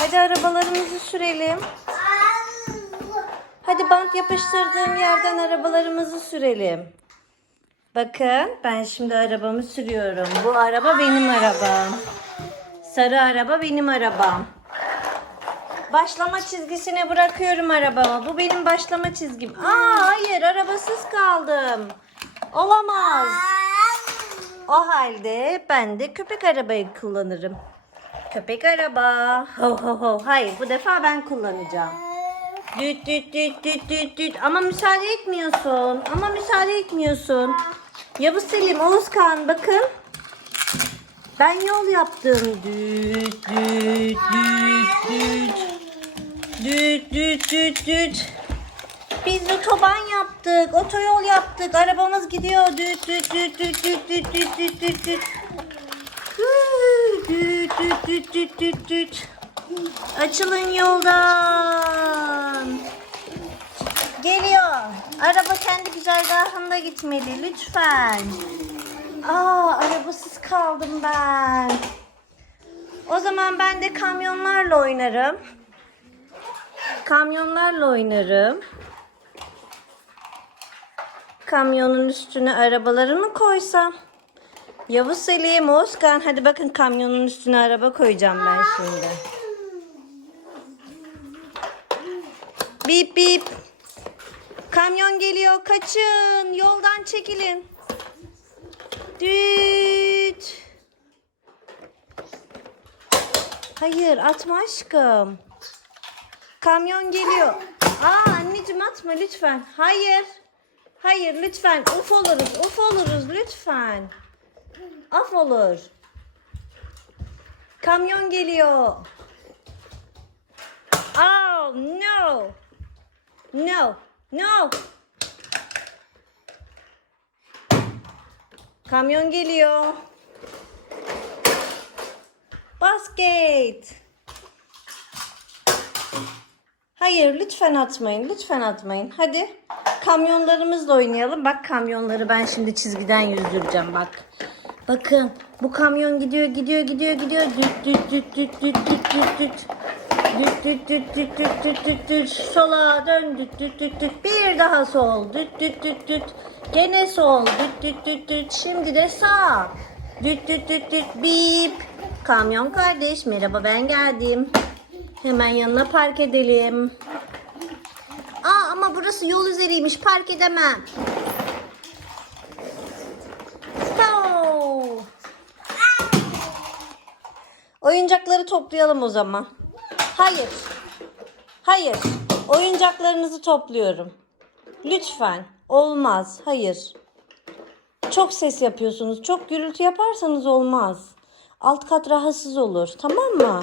Hadi arabalarımızı sürelim. Hadi bant yapıştırdığım yerden arabalarımızı sürelim. Bakın ben şimdi arabamı sürüyorum. Bu araba benim arabam. Sarı araba benim arabam. Başlama çizgisine bırakıyorum arabamı. Bu benim başlama çizgim. Aa hayır arabasız kaldım. Olamaz. O halde ben de köpek arabayı kullanırım. Köpek araba. Ho ho ho. Hayır bu defa ben kullanacağım. Düt düt düt düt düt düt. Ama müsaade etmiyorsun. Ama müsaade etmiyorsun. Yavuz Selim, Oğuzkan bakın. Ben yol yaptım. Düt düt düt düt. Düt düt düt düt. Biz otoban yaptık. Otoyol yaptık. Arabamız gidiyor. Düt düt düt düt düt düt düt düt düt Düt düt düt düt düt. Açılın yoldan. Geliyor. Araba kendi güzergahında gitmeli lütfen. Aa arabasız kaldım ben. O zaman ben de kamyonlarla oynarım. Kamyonlarla oynarım. Kamyonun üstüne arabaları mı koysam? Yavuz Selim, Özkan hadi bakın kamyonun üstüne araba koyacağım ben şimdi. Bip bip. Kamyon geliyor kaçın yoldan çekilin. Düt. Hayır atma aşkım. Kamyon geliyor. Aa anneciğim atma lütfen. Hayır. Hayır lütfen. Uf oluruz. Uf oluruz lütfen. Af olur. Kamyon geliyor. Oh no. No. No. Kamyon geliyor. Basket. Hayır lütfen atmayın. Lütfen atmayın. Hadi kamyonlarımızla oynayalım. Bak kamyonları ben şimdi çizgiden yüzdüreceğim bak. Bakın bu kamyon gidiyor gidiyor gidiyor gidiyor. Düt düt düt düt düt düt düt düt. Düt düt düt düt düt düt düt düt. Sola dön düt düt düt düt. Bir daha sol. Düt düt düt düt. Gene sol. Düt düt düt düt. Şimdi de sağ. Düt düt düt düt. Bip. Kamyon kardeş merhaba ben geldim. Hemen yanına park edelim. Aa ama burası yol üzeriymiş. Park edemem. Oyuncakları toplayalım o zaman. Hayır. Hayır. Oyuncaklarınızı topluyorum. Lütfen. Olmaz. Hayır. Çok ses yapıyorsunuz. Çok gürültü yaparsanız olmaz. Alt kat rahatsız olur. Tamam mı?